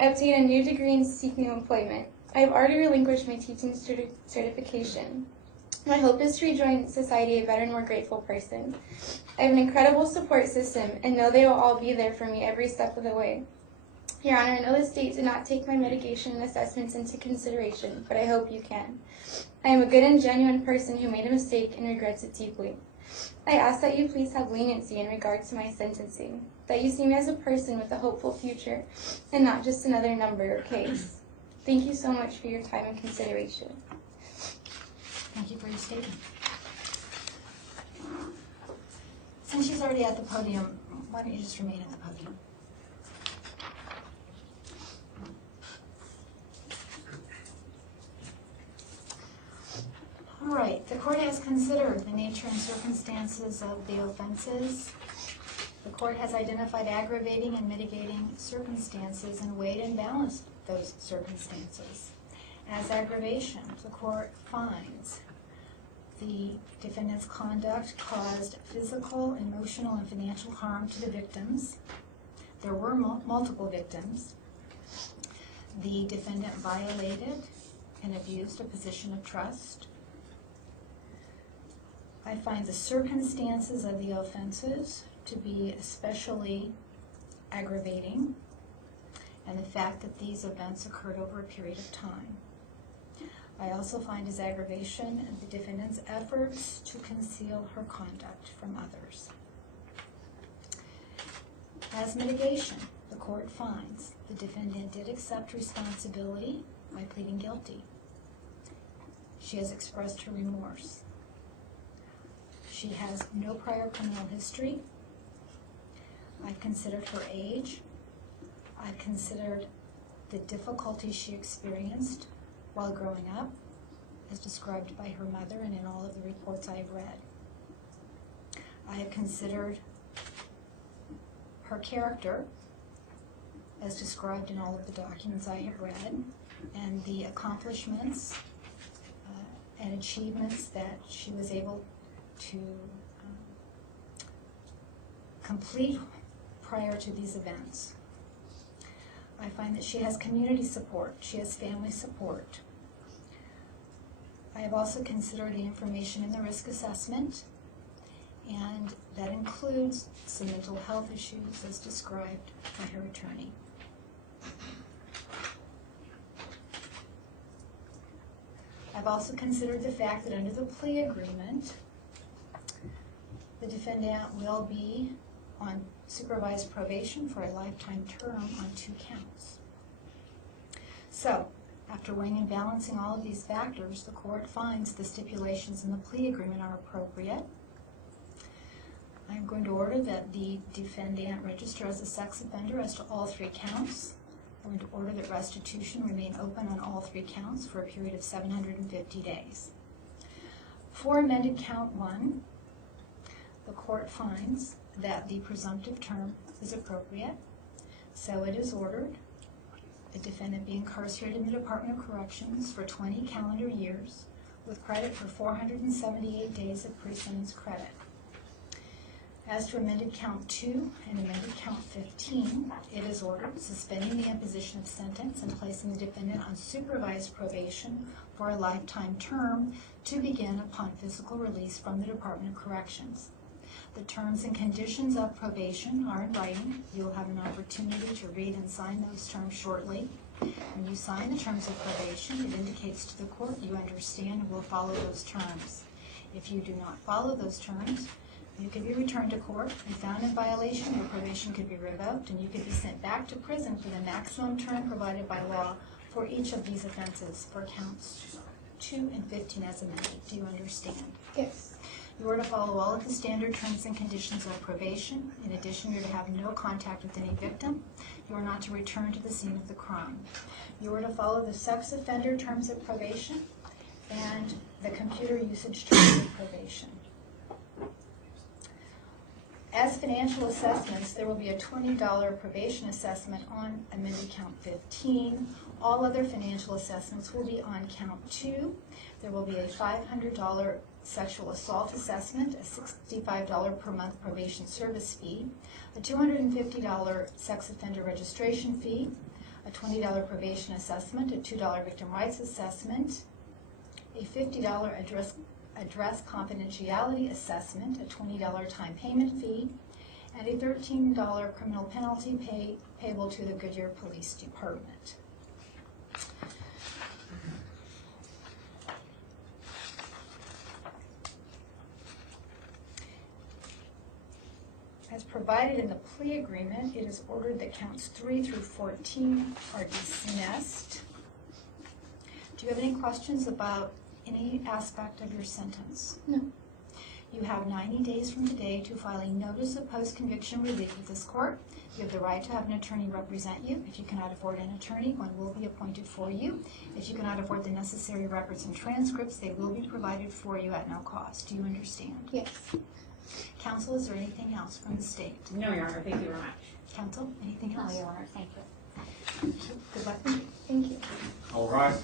I obtain a new degree and seek new employment. I have already relinquished my teaching certification. My hope is to rejoin society a better and more grateful person. I have an incredible support system and know they will all be there for me every step of the way. Your Honor, I know the state did not take my mitigation and assessments into consideration, but I hope you can. I am a good and genuine person who made a mistake and regrets it deeply. I ask that you please have leniency in regard to my sentencing, that you see me as a person with a hopeful future and not just another number or case. Thank you so much for your time and consideration. Thank you for your statement. Since she's already at the podium, why don't you just remain at the podium? All right, the court has considered the nature and circumstances of the offenses. The court has identified aggravating and mitigating circumstances and weighed and balanced those circumstances. As aggravation, the court finds the defendant's conduct caused physical, emotional, and financial harm to the victims. There were multiple victims. The defendant violated and abused a position of trust. I find the circumstances of the offenses to be especially aggravating, and the fact that these events occurred over a period of time. I also find as aggravation the defendant's efforts to conceal her conduct from others. As mitigation, the court finds the defendant did accept responsibility by pleading guilty. She has expressed her remorse. She has no prior criminal history. I've considered her age. I've considered the difficulties she experienced while growing up, as described by her mother and in all of the reports I have read. I have considered her character, as described in all of the documents I have read, and the accomplishments and achievements that she was able to complete prior to these events. I find that she has community support, she has family support. I have also considered the information in the risk assessment, and that includes some mental health issues as described by her attorney. I've also considered the fact that under the plea agreement, the defendant will be on supervised probation for a lifetime term on 2 counts. So, after weighing and balancing all of these factors, the court finds the stipulations in the plea agreement are appropriate. I'm going to order that the defendant register as a sex offender as to all 3 counts. I'm going to order that restitution remain open on all 3 counts for a period of 750 days. For amended count 1, the court finds that the presumptive term is appropriate, so it is ordered the defendant be incarcerated in the Department of Corrections for 20 calendar years with credit for 478 days of pre-sentence credit. As to amended count 2 and amended count 15, it is ordered suspending the imposition of sentence and placing the defendant on supervised probation for a lifetime term to begin upon physical release from the Department of Corrections. The terms and conditions of probation are in writing. You'll have an opportunity to read and sign those terms shortly. When you sign the terms of probation, it indicates to the court you understand and will follow those terms. If you do not follow those terms, you can be returned to court and found in violation. Your probation could be revoked, and you could be sent back to prison for the maximum term provided by law for each of these offenses for counts 2 and 15 as amended. Do you understand? Yes. You are to follow all of the standard terms and conditions of probation. In addition, you're to have no contact with any victim. You are not to return to the scene of the crime. You are to follow the sex offender terms of probation and the computer usage terms of probation. As financial assessments, there will be a $20 probation assessment on amended count 15. All other financial assessments will be on count 2. There will be a $500 sexual assault assessment, a $65 per month probation service fee, a $250 sex offender registration fee, a $20 probation assessment, a $2 victim rights assessment, a $50 address confidentiality assessment, a $20 time payment fee, and a $13 criminal penalty payable to the Goodyear Police Department. As provided in the plea agreement, it is ordered that counts 3 through 14 are dismissed. Do you have any questions about any aspect of your sentence? No. You have 90 days from today to file a notice of post-conviction relief with this court. You have the right to have an attorney represent you. If you cannot afford an attorney, one will be appointed for you. If you cannot afford the necessary records and transcripts, they will be provided for you at no cost. Do you understand? Yes. Counsel, is there anything else from the state? No, Your Honor, thank you very much. Counsel, anything No, else? Your Honor, thank you. Good luck. Thank you. All rise.